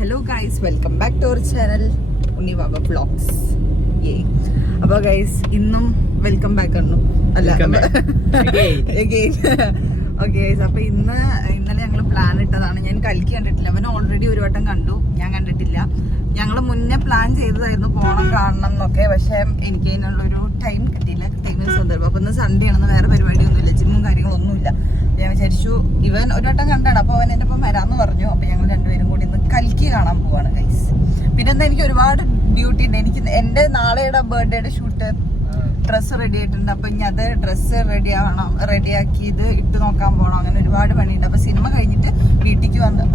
Hello guys welcome back to our channel ഉണ്ണിവാബ vlogs ഏ അപ്പോൾ guys ഇന്നും വെൽക്കം ബാക്ക് ആണ്. അല്ല ഓക്കെ ഗൈസ് അപ്പോൾ ഇന്ന് ഇന്നലെ ഞങ്ങൾ പ്ലാൻ ഇട്ടതാണ്. ഞാൻ കൽക്കി കണ്ടിട്ടില്ല. അവൻ ഓൾറെഡി ഒരു വട്ടം കണ്ടു. ഞാൻ കണ്ടിട്ടില്ല. ഞങ്ങൾ മുന്നേ പ്ലാൻ ചെയ്തതായിരുന്നു പോണം കാണണം എന്നൊക്കെ. പക്ഷെ എനിക്ക് അതിനുള്ളൊരു ടൈം കിട്ടിയില്ല. ടൈം സന്ദർഭം. അപ്പോൾ ഇന്ന് സൺഡേ ആണെന്ന് വേറെ പരിപാടി വിചാരിച്ചു ഇവൻ ഒരു വട്ടം കണ്ടാണ്. അപ്പോൾ അവൻ എന്റെ ഒപ്പം വരാമെന്ന് പറഞ്ഞു. അപ്പോൾ ഞങ്ങൾ രണ്ടുപേരും കൂടി ഇന്ന് കൽക്കി കാണാൻ പോവാണ് ഗൈസ് പിന്നെ എന്താ എനിക്ക് ഒരുപാട് ഡ്യൂട്ടി ഉണ്ട്. എനിക്ക് എന്റെ നാളെയുടെ ബർത്ത്ഡേയുടെ ഷൂട്ട് ഡ്രസ്സ് റെഡി ആയിട്ടുണ്ട്. അപ്പൊ ഇനി അത് ഡ്രസ്സ് റെഡി ആവണം റെഡി ആക്കി ഇത് ഇട്ട് നോക്കാൻ പോകണം അങ്ങനെ ഒരുപാട് പണിയുണ്ട്. അപ്പൊ സിനിമ കഴിഞ്ഞിട്ട് വീട്ടിലേക്ക് വന്നു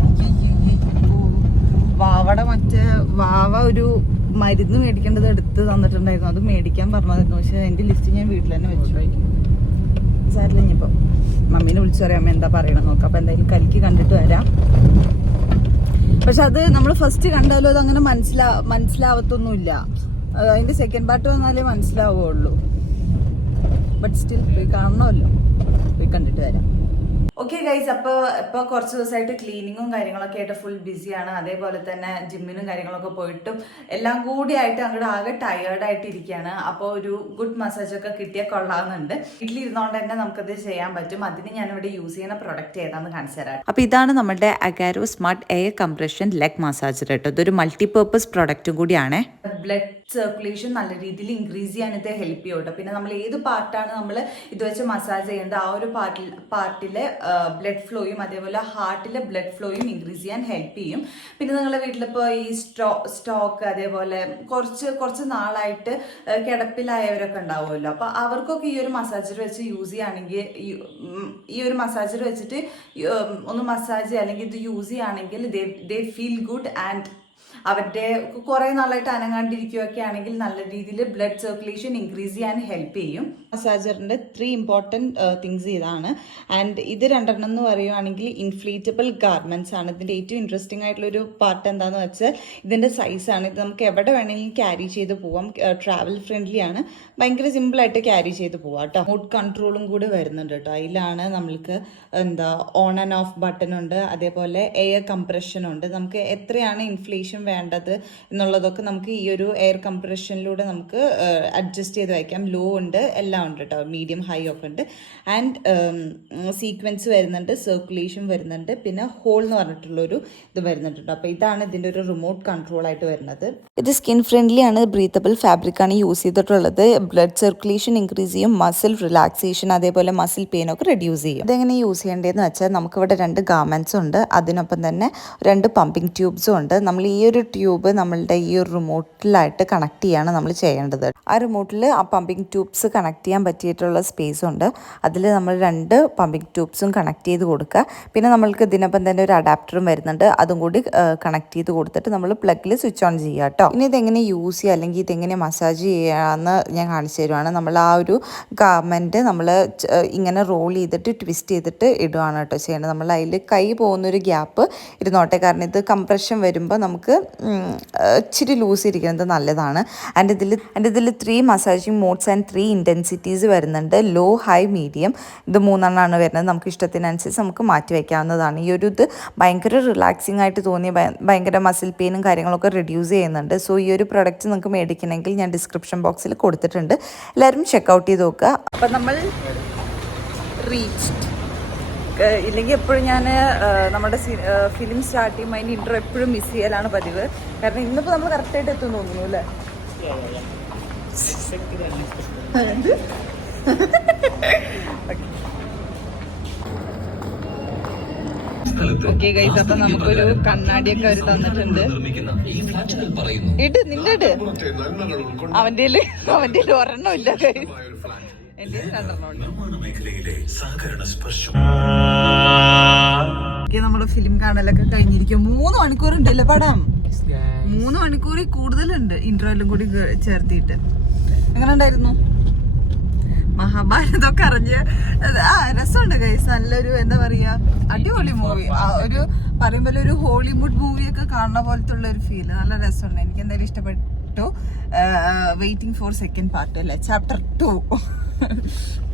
വാവടെ മറ്റേ വാവ ഒരു മരുന്ന് മേടിക്കേണ്ടത് എടുത്ത് തന്നിട്ടുണ്ടായിരുന്നു. അത് മേടിക്കാൻ പറഞ്ഞതായിരുന്നു. പക്ഷെ എന്റെ ലിസ്റ്റ് ഞാൻ വീട്ടിൽ തന്നെ വെച്ചു. സാരില്ല ഇനിയിപ്പം മമ്മീനെ വിളിച്ചു പറയാം അമ്മ എന്താ പറയണം നോക്കാം. അപ്പൊ എന്തായാലും കലിക്ക് കണ്ടിട്ട് വരാം. പക്ഷെ അത് നമ്മൾ ഫസ്റ്റ് കണ്ടാലും അത് അങ്ങനെ മനസ്സിലാ മനസ്സിലാവത്തൊന്നുമില്ല. അതിന്റെ സെക്കൻഡ് പാർട്ട് വന്നാലേ മനസ്സിലാവുള്ളൂ ബട്ട് സ്റ്റിൽ പോയി കാണണമല്ലോ. പോയി കണ്ടിട്ട് വരാം. ഓക്കെ ഗൈസ് അപ്പോൾ ഇപ്പോൾ കുറച്ച് ദിവസമായിട്ട് ക്ലീനിങ്ങും കാര്യങ്ങളൊക്കെ ആയിട്ട് ഫുൾ ബിസിയാണ് അതേപോലെ തന്നെ ജിമ്മിനും കാര്യങ്ങളൊക്കെ പോയിട്ടും എല്ലാം കൂടി ആയിട്ട് അങ്ങോട്ട് ആകെ ടയേർഡായിട്ട് ഇരിക്കുകയാണ് അപ്പോൾ ഒരു ഗുഡ് മസാജ് ഒക്കെ കിട്ടിയാൽ കൊള്ളാവുന്നുണ്ട്. വീട്ടിലിരുന്നോണ്ട് തന്നെ നമുക്കത് ചെയ്യാൻ പറ്റും. അതിന് ഞാനിവിടെ യൂസ് ചെയ്യുന്ന പ്രൊഡക്റ്റ് ഏതാണെന്ന് കാണിച്ചു തരാം. അപ്പോൾ ഇതാണ് നമ്മുടെ Agaro smart air compression leg massager കേട്ടോ ഇതൊരു മൾട്ടിപർപ്പസ് പ്രൊഡക്റ്റും കൂടിയാണേ. ബ്ലഡ് സർക്കുലേഷൻ നല്ല രീതിയിൽ ഇൻക്രീസ് ചെയ്യാൻ ഇത് ഹെൽപ്പ് ചെയ്യും കേട്ടോ. പിന്നെ നമ്മൾ ഏത് പാർട്ടാണ് നമ്മൾ ഇത് വെച്ച് മസാജ് ചെയ്യേണ്ടത്? ആ ഒരു പാർട്ടിൽ പാർട്ടിലെ ബ്ലഡ് ഫ്ലോയും അതേപോലെ ഹാർട്ടിലെ ബ്ലഡ് ഫ്ലോയും ഇൻക്രീസ് ചെയ്യാൻ ഹെൽപ്പ് ചെയ്യും. പിന്നെ നിങ്ങളുടെ വീട്ടിലിപ്പോൾ ഈ സ്റ്റോ സ്റ്റോക്ക് അതേപോലെ കുറച്ച് കുറച്ച് നാളായിട്ട് കിടപ്പിലായവരൊക്കെ ഉണ്ടാവുമല്ലോ. അപ്പോൾ അവർക്കൊക്കെ ഈ ഒരു മസാജർ വെച്ച് യൂസ് ചെയ്യുകയാണെങ്കിൽ ഈ- ഒരു മസാജർ വെച്ചിട്ട് ഒന്ന് മസാജ് അല്ലെങ്കിൽ ഇത് യൂസ് ചെയ്യുകയാണെങ്കിൽ ദേ ഫീൽ ഗുഡ് ആൻഡ് അവരുടെ കുറെ നാളായിട്ട് അനങ്ങാണ്ടിരിക്കുകയൊക്കെ ആണെങ്കിൽ നല്ല രീതിയിൽ ബ്ലഡ് സർക്കുലേഷൻ ഇൻക്രീസ് ചെയ്യാൻ ഹെൽപ്പ് ചെയ്യും. മസാജറിന്റെ ത്രീ ഇമ്പോർട്ടന്റ് തിങ്സ് ഇതാണ്. ആൻഡ് ഇത് രണ്ടെണ്ണം എന്ന് പറയുവാണെങ്കിൽ ഇൻഫ്ലേറ്റബിൾ ഗാർമെന്റ്സ് ആണ്. ഇതിന്റെ ഏറ്റവും ഇൻട്രസ്റ്റിംഗ് ആയിട്ടുള്ള ഒരു പാർട്ട് എന്താന്ന് വെച്ചാൽ ഇതിന്റെ സൈസാണ് ഇത് നമുക്ക് എവിടെ വേണമെങ്കിലും ക്യാരി ചെയ്ത് പോവാം. ട്രാവൽ ഫ്രണ്ട്ലി ആണ്. ഭയങ്കര സിമ്പിൾ ആയിട്ട് ക്യാരി ചെയ്ത് പോവാം കേട്ടോ. മൂഡ് കൺട്രോളും കൂടി വരുന്നുണ്ട് കേട്ടോ. അതിലാണ് നമ്മൾക്ക് എന്താ ഓൺ ആൻഡ് ഓഫ് ബട്ടൺ ഉണ്ട്. അതേപോലെ എയർ കംപ്രഷൻ ഉണ്ട്. നമുക്ക് എത്രയാണ് ഇൻഫ്ലേഷൻ വേണ്ടത് എന്നുള്ളതൊക്കെ നമുക്ക് ഈ ഒരു എയർ കംപ്രഷനിലൂടെ നമുക്ക് അഡ്ജസ്റ്റ് ചെയ്ത് വയ്ക്കാം. ലോ ഉണ്ട് എല്ലാം ഉണ്ട് കേട്ടോ മീഡിയം ഹൈ ഒക്കെ ഉണ്ട്. ആൻഡ് സീക്വൻസ് വരുന്നുണ്ട് സർക്കുലേഷൻ വരുന്നുണ്ട്. പിന്നെ ഹോൾ എന്ന് പറഞ്ഞിട്ടുള്ളൊരു ഇത് വരുന്നുണ്ട് കേട്ടോ അപ്പോൾ ഇതാണ് ഇതിന്റെ ഒരു റിമോട്ട് കൺട്രോൾ ആയിട്ട് വരുന്നത്. ഇത് സ്കിൻ ഫ്രണ്ട്ലി ആണ് ബ്രീത്തബിൾ ഫാബ്രിക് ആണ് യൂസ് ചെയ്തിട്ടുള്ളത്. ബ്ലഡ് സർക്കുലേഷൻ ഇൻക്രീസ് ചെയ്യും മസിൽ റിലാക്സേഷൻ അതേപോലെ മസിൽ പെയിൻ ഒക്കെ റെഡ്യൂസ് ചെയ്യും. ഇതെങ്ങനെ യൂസ് ചെയ്യേണ്ടതെന്ന് വെച്ചാൽ നമുക്കിവിടെ രണ്ട് ഗാർമെന്റ്സ് ഉണ്ട്. അതിനൊപ്പം തന്നെ രണ്ട് പമ്പിങ് ട്യൂബ്സും ഉണ്ട്. നമ്മൾ ഈ ഒരു ട്യൂബ് നമ്മളുടെ ഈ ഒരു റിമോട്ടിലായിട്ട് കണക്ട് ചെയ്യാണ് നമ്മൾ ചെയ്യേണ്ടത്. ആ റിമോട്ടിൽ ആ പമ്പിങ് ട്യൂബ്സ് കണക്ട് ചെയ്യാൻ പറ്റിയിട്ടുള്ള സ്പേസ് ഉണ്ട്. അതിൽ നമ്മൾ രണ്ട് പമ്പിങ് ട്യൂബ്സും കണക്ട് ചെയ്ത് കൊടുക്കുക. പിന്നെ നമ്മൾക്ക് ഇതിനൊപ്പം തന്നെ ഒരു അഡാപ്റ്ററും വരുന്നുണ്ട്. അതും കൂടി കണക്ട് ചെയ്ത് കൊടുത്തിട്ട് നമ്മൾ പ്ലഗിൽ സ്വിച്ച് ഓൺ ചെയ്യുക കേട്ടോ. ഇനി ഇതെങ്ങനെ യൂസ് ചെയ്യുക അല്ലെങ്കിൽ ഇതെങ്ങനെ മസാജ് ചെയ്യാമെന്ന് ഞാൻ കാണിച്ചു തരുവാണ്. നമ്മൾ ആ ഒരു ഗാർമെന്റ് നമ്മൾ ഇങ്ങനെ റോൾ ചെയ്തിട്ട് ട്വിസ്റ്റ് ചെയ്തിട്ട് ഇടുകയാണ് കേട്ടോ ചെയ്യേണ്ടത്. നമ്മൾ അതിൽ കൈ പോകുന്നൊരു ഗ്യാപ്പ് ഇരുന്നോട്ടെ. കാരണം ഇത് കംപ്രഷൻ വരുമ്പോൾ നമുക്ക് ഏഹ്, ഇച്ചിരി ലൂസ് ഇരിക്കുന്നത് നല്ലതാണ്. ആൻഡ് ഇതിൽ ആൻഡ് ഇതിൽ three massaging modes and three intensities വരുന്നുണ്ട്. ലോ ഹൈ മീഡിയം ഇത് മൂന്നെണ്ണമാണ് വരുന്നത്. നമുക്ക് ഇഷ്ടത്തിനനുസരിച്ച് നമുക്ക് മാറ്റി വയ്ക്കാവുന്നതാണ് ഈ ഒരു ഇത് ഭയങ്കര റിലാക്സിങ് ആയിട്ട് തോന്നി ഭയ- ഭയങ്കര മസിൽ പെയിനും കാര്യങ്ങളൊക്കെ റിഡ്യൂസ് ചെയ്യുന്നുണ്ട്. സോ ഈ ഒരു പ്രൊഡക്റ്റ് നിങ്ങൾക്ക് മേടിക്കണമെങ്കിൽ ഞാൻ ഡിസ്ക്രിപ്ഷൻ ബോക്സിൽ കൊടുത്തിട്ടുണ്ട്. എല്ലാവരും ചെക്കൗട്ട് ചെയ്ത് നോക്കുക. അപ്പം നമ്മൾ റീച്ച്ഡ് ഇല്ലെങ്കിൽ എപ്പോഴും ഞാൻ നമ്മുടെ ഫിലിം സ്റ്റാർട്ട് ചെയ്യുമ്പോൾ അതിന്റെ ഇൻട്രോ എപ്പോഴും മിസ് ചെയ്യലാണ് പതിവ്. കാരണം ഇന്നിപ്പോൾ നമ്മൾ കറക്റ്റായിട്ട് എത്തും തോന്നുന്നു അല്ലേ? ഓക്കെ ഗൈസ് അപ്പൊ നമുക്കൊരു കണ്ണാടിയൊക്കെ അവർ തന്നിട്ടുണ്ട്. ഇട് നിന്റെ ഇട് അവന്റെ അവന്റെ ഒരെണ്ണം ഇല്ല guys. എന്റെ രണ്ടെണ്ണം ഉണ്ട് ഓക്കെ നമ്മുടെ ഫിലിം കാണലൊക്കെ കഴിഞ്ഞിരിക്കും. മൂന്ന് മണിക്കൂർ ഉണ്ടല്ലേ പടം മൂന്ന് മണിക്കൂറിൽ കൂടുതലുണ്ട് ഇന്റർവെല്ലും കൂടി ചേർത്തിട്ട് എങ്ങനെ ഉണ്ടായിരുന്നു മഹാഭാരതമൊക്കെ അറിഞ്ഞ്. ആ രസമുണ്ട് ഗൈസ് നല്ലൊരു എന്താ പറയാ അടിപൊളി മൂവി ഒരു പറയുമ്പോൾ ഒരു ഹോളിവുഡ് മൂവിയൊക്കെ കാണുന്ന പോലത്തെ ഉള്ള ഒരു ഫീൽ നല്ല രസമുണ്ട്. എനിക്ക് എന്തായാലും ഇഷ്ടപ്പെട്ടു. വെയിറ്റിംഗ് ഫോർ സെക്കൻഡ് പാർട്ട് അല്ലേ? ചാപ്റ്റർ ടു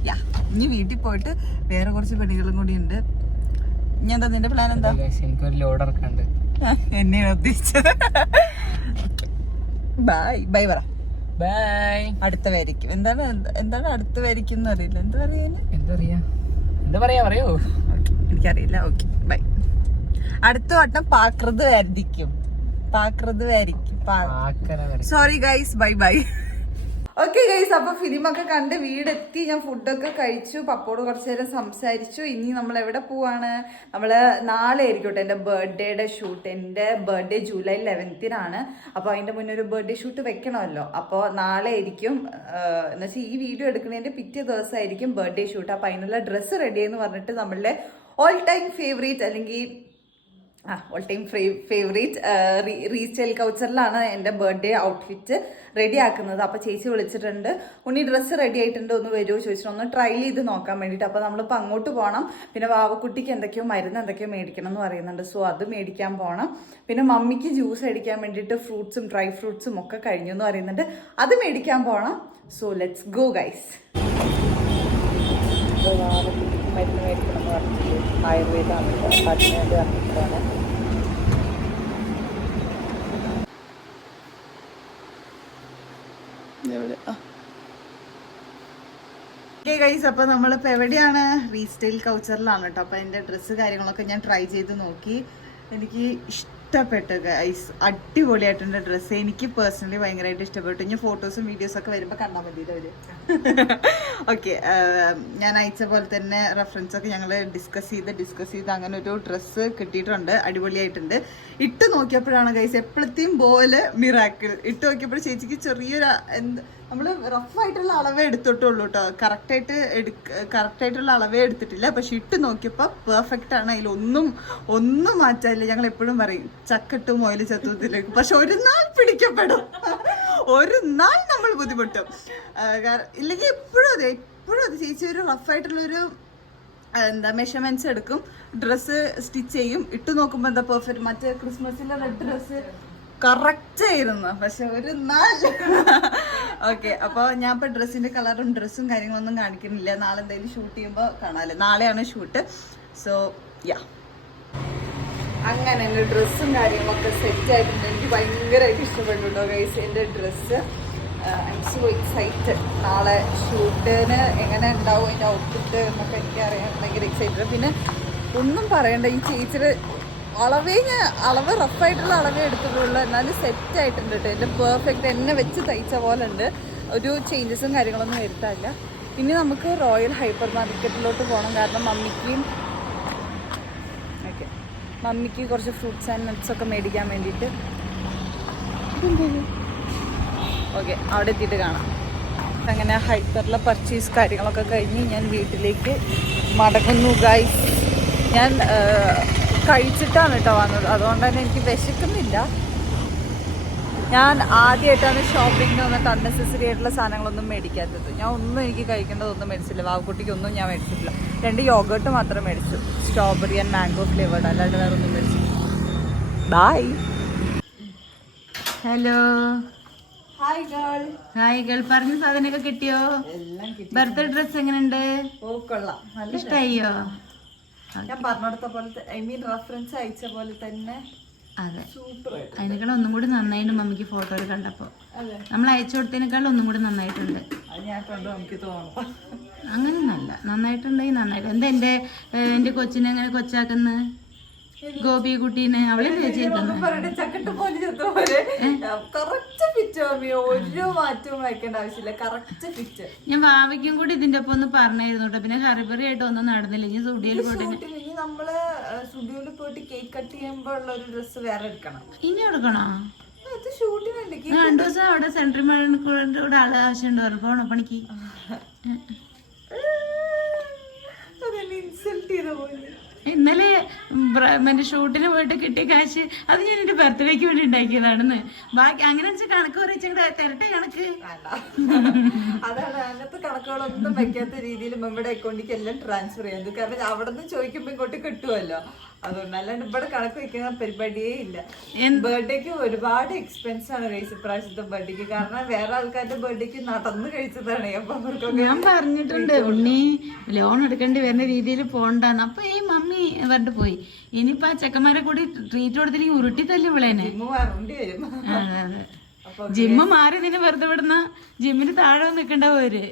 യാ ഇനി വീട്ടിൽ പോയിട്ട് വേറെ കുറച്ച് പണികളും കൂടി ഉണ്ട്. ഞാൻ എന്താ നിന്റെ പ്ലാൻ എന്താ? എനിക്കൊരു ലോഡ് ഇറക്കാണ്ട് എന്നെ ഉദ്ദേശിച്ചത്. ബൈ ബൈ പറ. ബൈ അടുത്ത വരയ്ക്കും എന്താണ് എന്താണ് അടുത്ത വരയ്ക്കും എന്ന് അറിയില്ല. എന്താ പറയുന്നത് എന്താ പറയാ? എന്താ പറയാ പറയൂ. എനിക്കറിയില്ല. ഓക്കെ ബൈ അടുത്ത വട്ടം പാകൃത് വരിക്കും sorry guys bye bye okay guys അപ്പൊ ഫിലിമൊക്കെ കണ്ട് വീടെത്തി. ഞാൻ ഫുഡൊക്കെ കഴിച്ചു. പപ്പോട് കുറച്ചു നേരം സംസാരിച്ചു. ഇനി നമ്മൾ എവിടെ പോവാണ്? നമ്മൾ നാളെ ആയിരിക്കട്ടെ. എന്റെ ബർത്ത്ഡേയുടെ ഷൂട്ട് എന്റെ ബർത്ത്ഡേ ജൂലൈ ലെവൻത്തിനാണ് അപ്പോൾ അതിന്റെ മുന്നേ ഒരു ബർത്ത്ഡേ ഷൂട്ട് വെക്കണമല്ലോ. അപ്പോൾ നാളെ ആയിരിക്കും എന്ന് വെച്ചാൽ ഈ വീഡിയോ എടുക്കുന്നതിന്റെ പിറ്റേ ദിവസമായിരിക്കും ബർത്ത്ഡേ ഷൂട്ട് അപ്പോൾ അതിനുള്ള ഡ്രസ്സ് റെഡി എന്ന് പറഞ്ഞിട്ട് നമ്മളുടെ ഓൾ ടൈം ഫേവറേറ്റ് അല്ലെങ്കിൽ ആ ഓൾ ടൈം ഫേവറേറ്റ് റീസ്റ്റൈൽ കൗച്ചറിലാണ് എന്റെ ബർത്ത്ഡേ ഔട്ട്ഫിറ്റ് റെഡി ആക്കുന്നത്. അപ്പോൾ ചേച്ചി വിളിച്ചിട്ടുണ്ട് ഉണ്ണി ഡ്രസ്സ് റെഡി ആയിട്ടുണ്ട് ഒന്ന് വരുമോ ചോദിച്ചിട്ടുണ്ട് ഒന്ന് ട്രൈ ചെയ്ത് നോക്കാൻ വേണ്ടിയിട്ട്. അപ്പോൾ നമ്മളിപ്പോൾ അങ്ങോട്ട് പോകണം പിന്നെ വാവക്കുട്ടിക്ക് എന്തൊക്കെയോ മരുന്ന് എന്തൊക്കെയോ മേടിക്കണം എന്ന് പറയുന്നുണ്ട്. സോ അത് മേടിക്കാൻ പോകണം പിന്നെ മമ്മിക്ക് ജ്യൂസ് അടിക്കാൻ വേണ്ടിയിട്ട് ഫ്രൂട്ട്സും ഡ്രൈ ഫ്രൂട്ട്സും ഒക്കെ കഴിഞ്ഞു എന്ന് പറയുന്നുണ്ട്. അത് മേടിക്കാൻ പോകണം സോ ലെറ്റ്സ് ഗോ ഗൈസ് മരുന്ന് മേടിക്കണം എന്ന് പറഞ്ഞിട്ട് ആയുർവേദമാണ് അപ്പം അതിന് വേണ്ടി വന്നിട്ടാണ് ഗൈസ് അപ്പൊ നമ്മളിപ്പോ എവിടെയാണ്? റീസ്റ്റൈൽ കൗച്ചറിലാണ് കേട്ടോ. അപ്പൊ എന്റെ ഡ്രസ്സ് കാര്യങ്ങളൊക്കെ ഞാൻ ട്രൈ ചെയ്ത് നോക്കി. എനിക്ക് ഇഷ്ടപ്പെട്ടു ഗൈസ് അടിപൊളിയായിട്ടുണ്ട് ഡ്രസ്സ് എനിക്ക് പേഴ്സണലി ഭയങ്കരമായിട്ട് ഇഷ്ടപ്പെട്ടു. ഇനി ഫോട്ടോസും വീഡിയോസും ഒക്കെ വരുമ്പോൾ കണ്ടാൽ മതി അവർ ഓക്കെ ഞാൻ അയച്ച പോലെ തന്നെ റെഫറൻസ് ഒക്കെ ഞങ്ങൾ ഡിസ്കസ് ചെയ്ത് ഡിസ്കസ് ചെയ്ത് അങ്ങനെ ഒരു ഡ്രസ്സ് കിട്ടിയിട്ടുണ്ട്. അടിപൊളിയായിട്ടുണ്ട്. ഇട്ട് നോക്കിയപ്പോഴാണ് ഗൈസ് എപ്പോഴത്തെയും പോലെ മിറാക്കിൾ ഇട്ട് നോക്കിയപ്പോൾ ചേച്ചിക്ക് ചെറിയൊരു എന്ത് നമ്മൾ റഫായിട്ടുള്ള അളവേ എടുത്തിട്ടുള്ളൂ കേട്ടോ കറക്റ്റായിട്ട് എടുക്ക കറക്റ്റായിട്ടുള്ള അളവേ എടുത്തിട്ടില്ല. പക്ഷെ ഇട്ട് നോക്കിയപ്പോൾ പെർഫെക്റ്റ് ആണ്. അതിലൊന്നും ഒന്നും ഒന്നും മാറ്റാനില്ല. ഞങ്ങൾ എപ്പോഴും പറയും ചക്കിട്ട് മോയിൽ ചത്തുവത്തിലേക്ക് പക്ഷെ ഒരു നാൾ പിടിക്കപ്പെടും. ഒരു നാൾ നമ്മൾ ബുദ്ധിമുട്ടും. ഇല്ലെങ്കിൽ എപ്പോഴും അതെ എപ്പോഴും അത്. ചേച്ചി ഒരു റഫായിട്ടുള്ളൊരു എന്താ മെഷർമെന്റ്സ് എടുക്കും. ഡ്രസ്സ് സ്റ്റിച്ച് ചെയ്യും. ഇട്ട് നോക്കുമ്പോൾ എന്താ പെർഫെക്റ്റ് മറ്റേ ക്രിസ്മസിലെ റെഡ് ഡ്രസ്സ് കറക്റ്റ് ആയിരുന്നു. പക്ഷെ ഒരു നാൾ ഓക്കെ അപ്പോൾ ഞാൻ ഇപ്പോൾ ഡ്രസ്സിന്റെ കളറും ഡ്രസ്സും കാര്യങ്ങളൊന്നും കാണിക്കുന്നില്ല. നാളെ എന്തായാലും ഷൂട്ട് ചെയ്യുമ്പോൾ കാണാമല്ലോ നാളെയാണ് ഷൂട്ട് സോ യാ അങ്ങനെ എന്റെ ഡ്രസ്സും കാര്യങ്ങളൊക്കെ സെറ്റ് ആയിട്ടുണ്ട്. എനിക്ക് ഭയങ്കരമായിട്ട് ഇഷ്ടപ്പെട്ടു കേട്ടോ ഗൈസ് എന്റെ dress I'm so excited നാളെ ഷൂട്ടിന് എങ്ങനെ ഉണ്ടാവും എന്റെ ഔട്ട്ഫിറ്റ് എന്നൊക്കെ എനിക്ക് അറിയാൻ ഭയങ്കര എക്സൈറ്റഡ് പിന്നെ ഒന്നും പറയണ്ട ഈ ചേച്ചിയുടെ അളവേ ഞാൻ അളവ് റഫായിട്ടുള്ള അളവേ എടുത്തിട്ടുള്ളൂ എന്നാലും സെറ്റ് ആയിട്ടുണ്ട് കേട്ടോ എന്റെ പെർഫെക്റ്റ് എന്നെ വെച്ച് തയ്ച്ച പോലെ ഉണ്ട് ഒരു ചേഞ്ചസും കാര്യങ്ങളൊന്നും വരുത്താനില്ല. ഇനി നമുക്ക് റോയൽ ഹൈപ്പർ മാർക്കറ്റിലോട്ട് പോകണം കാരണം മമ്മിക്കും ഓക്കെ മമ്മിക്ക് കുറച്ച് ഫ്രൂട്ട്സ് ആൻഡ് നട്ട്സ് ഒക്കെ മേടിക്കാൻ വേണ്ടിയിട്ട്. ഓക്കെ അവിടെ എത്തിയിട്ട് കാണാം. അങ്ങനെ ഹൈപ്പറിലെ പർച്ചേസ് കാര്യങ്ങളൊക്കെ കഴിഞ്ഞ് ഞാൻ വീട്ടിലേക്ക് മടങ്ങുന്നു ഗൈസ് ഞാൻ കഴിച്ചിട്ടാണ് കേട്ടോ വന്നത്. അതുകൊണ്ട് തന്നെ എനിക്ക് വിശക്കുന്നില്ല. ഞാൻ ആദ്യമായിട്ടാണ് ഷോപ്പിങ്ങിന് വന്നിട്ട് അൺനെസസറി ആയിട്ടുള്ള സാധനങ്ങളൊന്നും മേടിക്കാത്തത്. ഞാൻ ഒന്നും എനിക്ക് കഴിക്കേണ്ടതൊന്നും മേടിച്ചില്ല വാവുകുട്ടിക്ക് ഒന്നും ഞാൻ മേടിച്ചിട്ടില്ല. രണ്ട് യോഗേർട്ട് മാത്രം മേടിച്ചു. സ്ട്രോബെറി ആൻഡ് മാംഗോ ഫ്ലേവേർഡ് അല്ലാണ്ട് വേറെ ഒന്നും മേടിച്ചില്ല bye hello hi girl hi girl പറഞ്ഞ സാധനമൊക്കെ കിട്ടിയോ? ബർത്ത്ഡേ ഡ്രസ് എങ്ങനെയുണ്ട്? ഓ കൊള്ളാം. ഇഷ്ടായോ? ഞാൻ പറഞ്ഞെടുത്ത പോലെ ഐ മീൻ റെഫറൻസ് അയച്ച പോലെ തന്നെ അതെ. അതിനേക്കാൾ ഒന്നും കൂടി നന്നായിട്ട് മമ്മിക്ക് ഫോട്ടോയിൽ കണ്ടപ്പോ അതെ. നമ്മൾ അയച്ചു കൊടുത്തതിനേക്കാൾ ഒന്നും കൂടി നന്നായിട്ടുണ്ട്. അങ്ങനെയൊന്നല്ല നന്നായിട്ടുണ്ടെങ്കിൽ നന്നായിട്ട്. എന്താ എന്റെ എന്റെ എന്റെ കൊച്ചിനെ എങ്ങനെ കൊച്ചാക്കുന്ന? ഗോപി കുട്ടീനെ അവളെ ചക്കട്ട് പോലെ കറക്റ്റ് ഫിറ്റ് ഒരു മാറ്റവും വയ്ക്കേണ്ട ആവശ്യമില്ല. കറക്റ്റ് ഫിറ്റ് ഞാൻ ഭാവിക്കും കൂടി ഇതിന്റെ ഒപ്പം ഒന്ന് പറഞ്ഞായിരുന്നു കേട്ടോ. പിന്നെ ഹറിബറി ആയിട്ട് ഒന്നും നടന്നില്ല. ഇനി സ്റ്റുഡിയോയിൽ പോയിട്ട് ഇനി നമ്മൾ സ്റ്റുഡിയോയിൽ പോയിട്ട് കേക്ക് കട്ട് ചെയ്യുമ്പോൾ ഉള്ള ഒരു ഡ്രസ്സ് വേറെ എടുക്കണം. ഇനി എടുക്കണോ? രണ്ടു ദിവസം അവിടെ സെൻട്രൽ മഴക്കൂടെ ആൾ ആവശ്യമുണ്ട്. പറഞ്ഞു പോണോ പണിക്ക്. അതെന്നെ ഇൻസൾട്ട് ചെയ്ത പോലെ. ഇന്നലെ മറ്റേ ഷൂട്ടിന് പോയിട്ട് കിട്ടിയ കാശ് അത് ഞാൻ എന്റെ ബർത്ത്ഡേക്ക് വേണ്ടി ഉണ്ടാക്കിയതാണെന്ന്. ബാക്കി അങ്ങനെ വെച്ചാൽ കണക്ക് കുറച്ചങ്ങടെ തിരട്ടെ കണക്ക്? അതാണ് അതിനകത്ത് കണക്കുകളൊന്നും വെക്കാത്ത രീതിയിൽ നമ്മുടെ അക്കൗണ്ടിലേക്ക് എല്ലാം ട്രാൻസ്ഫർ ചെയ്യുന്നത് കാരണം അവിടെ നിന്ന് ചോദിക്കുമ്പോൾ ഇങ്ങോട്ട് കിട്ടുമല്ലോ അതുകൊണ്ട് അല്ലാണ്ട് ഇവിടെ കണക്ക് വെക്കുന്ന പരിപാടിയേ ഇല്ല. ബർത്ത്ഡേക്ക് ഒരുപാട് എക്സ്പെൻസ് ആണ് കഴിച്ചത് ഇപ്രാവശ്യത്തെ ബർത്ത്ഡേക്ക്. കാരണം വേറെ ആൾക്കാരുടെ ബർത്ത്ഡേക്ക് നടന്ന് കഴിച്ചതാണ്. അപ്പൊ അവർക്കൊക്കെ ഞാൻ പറഞ്ഞിട്ടുണ്ട് ഉണ്ണി ലോൺ എടുക്കേണ്ടി വരുന്ന രീതിയിൽ പോണ്ടെന്ന്. അപ്പൊ ഈ മമ്മി പറഞ്ഞിട്ട് പോയി. ഇനിയിപ്പോ ആ ചെക്കന്മാരെ കൂടി ട്രീറ്റ് കൊടുത്തില്ലെങ്കിൽ ഉരുട്ടി തല്ലി വിളേനെ ജിമ്മ് മാറി നിന്ന് വെറുതെ വിടുന്ന ജിമ്മിന് താഴെ നിൽക്കണ്ട പോര്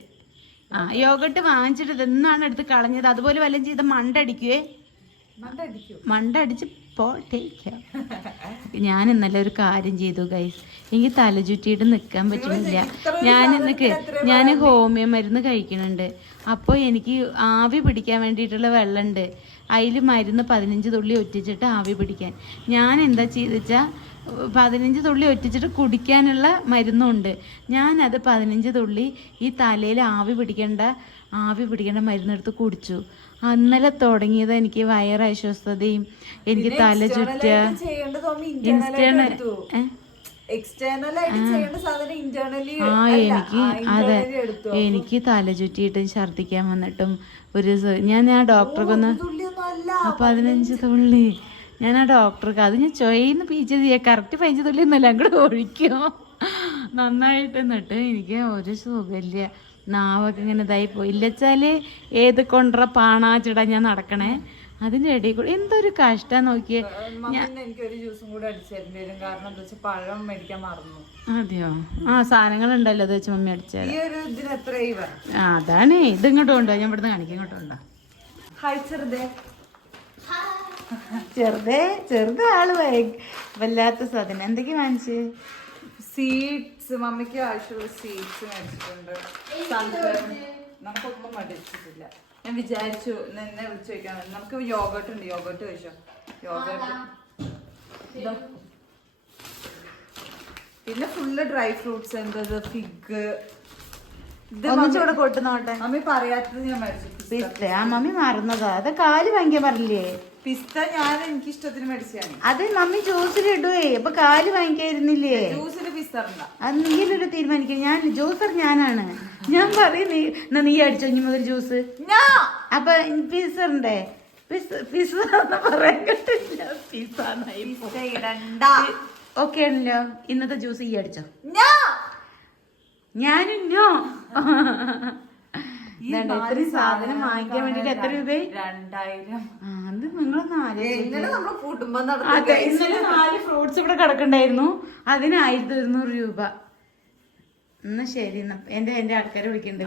ആ യോഗട്ട് വാങ്ങിച്ചിട്ട് ഇതെന്നാണ് എടുത്ത് കളഞ്ഞത്. അതുപോലെ വല്ലതും ചെയ്ത മണ്ടടിക്കുവേ? മണ്ടടിക്കും. മണ്ടടിച്ച് പോട്ടേക്കാം ഞാൻ ഇന്നലെ ഒരു കാര്യം ചെയ്തു ഗൈസ് എനിക്ക് തല ചുറ്റിയിട്ട് നിൽക്കാൻ പറ്റുന്നില്ല. ഞാൻ നിൽക്ക് ഞാൻ ഹോമിയോ മരുന്ന് കഴിക്കുന്നുണ്ട്. അപ്പോൾ എനിക്ക് ആവി പിടിക്കാൻ വേണ്ടിയിട്ടുള്ള വെള്ളമുണ്ട്. അതിൽ മരുന്ന് പതിനഞ്ച് തുള്ളി ഒറ്റിച്ചിട്ട് ആവി പിടിക്കാൻ. ഞാൻ എന്താ ചെയ്തെച്ചാൽ പതിനഞ്ച് തുള്ളി ഒറ്റിച്ചിട്ട് കുടിക്കാനുള്ള മരുന്നുണ്ട്. ഞാനത് പതിനഞ്ച് തുള്ളി ഈ തലയിൽ ആവി പിടിക്കേണ്ട ആവി പിടിക്കേണ്ട മരുന്നെടുത്ത് കുടിച്ചു. അന്നലെ തുടങ്ങിയത് എനിക്ക് വയർ അസ്വസ്ഥതയും എനിക്ക് തല ചുറ്റുക ചെയ്യേണ്ടത് ഇൻസ്റ്റേണൽ ആ. എനിക്ക് അതെ. എനിക്ക് തല ചുറ്റിയിട്ടും ഛർദ്ദിക്കാൻ വന്നിട്ടും ഒരു ഞാൻ ആ ഡോക്ടർക്ക് ഒന്ന് പതിനഞ്ച് തുള്ളി. ഞാൻ ആ ഡോക്ടർക്ക് അത് ഞാൻ ചൊയ്ന്ന് പീച്ച് ചെയ്യാം. കറക്റ്റ് പതിനഞ്ച് തുള്ളി ഒന്നല്ല അങ്ങോട്ട് ഒഴിക്കും. നന്നായിട്ട് എന്നിട്ട് എനിക്ക് ഒരു സുഖമില്ല. നാവൊക്കെ ഇങ്ങനെ ഇതായി പോയി. ഇല്ലച്ചാൽ ഏത് കൊണ്ടറ പാണാച്ചിടാ ഞാൻ നടക്കണേ? അതിന്റെ ഇടയിൽ കൂടെ എന്തൊരു കഷ്ടം നോക്കിയേ. എനിക്കൊരു ജ്യൂസും കൂടെ അടിച്ചു തരേണ്ടി വരും. കാരണം എന്താ വെച്ചാൽ പഴം മേടിക്കാൻ മറന്നു. അതെയോ? ആ സാധനങ്ങൾ ഉണ്ടല്ലോ അത് വെച്ച് മമ്മി അടിച്ചത് ഈ ഒരു ഇതിന് അതാണ്. ഇത് ഇങ്ങോട്ട് കൊണ്ടോ ഞാൻ ഇവിടുന്ന് കാണിക്കാം. ഇങ്ങോട്ട് കൊണ്ടോ ഹായ് ചെറുതേ. ചെറുതേ ചെറുത് ആൾ വല്ലാത്ത സാധനം. എന്തൊക്കെ വാങ്ങിച്ച് സീഡ്സ് മമ്മിക്ക് ആവശ്യമുള്ള സീഡ്സ് മേടിച്ചിട്ടുണ്ട്. നമുക്കൊന്നും മടിച്ചിട്ടില്ല. ഞാൻ വിചാരിച്ചു നിന്നെ വിളിച്ചു വെക്കാൻ നമുക്ക് യോഗട്ട് ഉണ്ട് യോഗട്ട് കഴിച്ചോ? യോഗട്ട് പിന്നെ ഫുള്ള് ഡ്രൈ ഫ്രൂട്ട്സ് എന്തത് ഫിഗ് ഒന്നിച്ചൂടെ കൊട്ടുന്നോട്ടെ മമ്മി പറയാത്തത് ഞാൻ മേടിച്ചു. പിസ്ത ആ മമ്മി മറന്നതാ. അത് കാൽ ഭയങ്കര പറഞ്ഞില്ലേ? പിസ്ത ഞാൻ എനിക്ക് ഇഷ്ടത്തിന് മേടിച്ചാണ് അത് മമ്മി ജ്യൂസിൽ ഇടുവേ. അപ്പൊ കാൽ വാങ്ങിക്കായിരുന്നില്ലേ? ജ്യൂസിൽ പിസ്ത അത് നീലൊരു തീരുമാനിക്കും ഞാൻ ജ്യൂസർ ഞാനാണ്. ഞാൻ പറയും നീ എന്നാ നീ അടിച്ചോ ഇനി മുതൽ ജ്യൂസ്? അപ്പൊ പിസറിന്റെ പിസ് എന്ന് പറയാൻ കിട്ടില്ല പിസ ഓക്കെ ആണല്ലോ. ഇന്നത്തെ ജ്യൂസ് ഈ അടിച്ചോ. ഞാ ഞാനും ഇത്രയും സാധനം വാങ്ങിക്കാൻ വേണ്ടിട്ട് എത്ര രൂപയായി? രണ്ടായിരം. അത് നിങ്ങളൊന്ന് ഇന്നലെ നാല് ഫ്രൂട്ട്സ് ഇവിടെ കിടക്കണ്ടായിരുന്നു. അതിന് ആയിരത്തി ഒരുന്നൂറ് രൂപ. എന്നാ ശരി എന്നാ. എന്റെ എന്റെ ആൾക്കാരെ വിളിക്കണ്ട്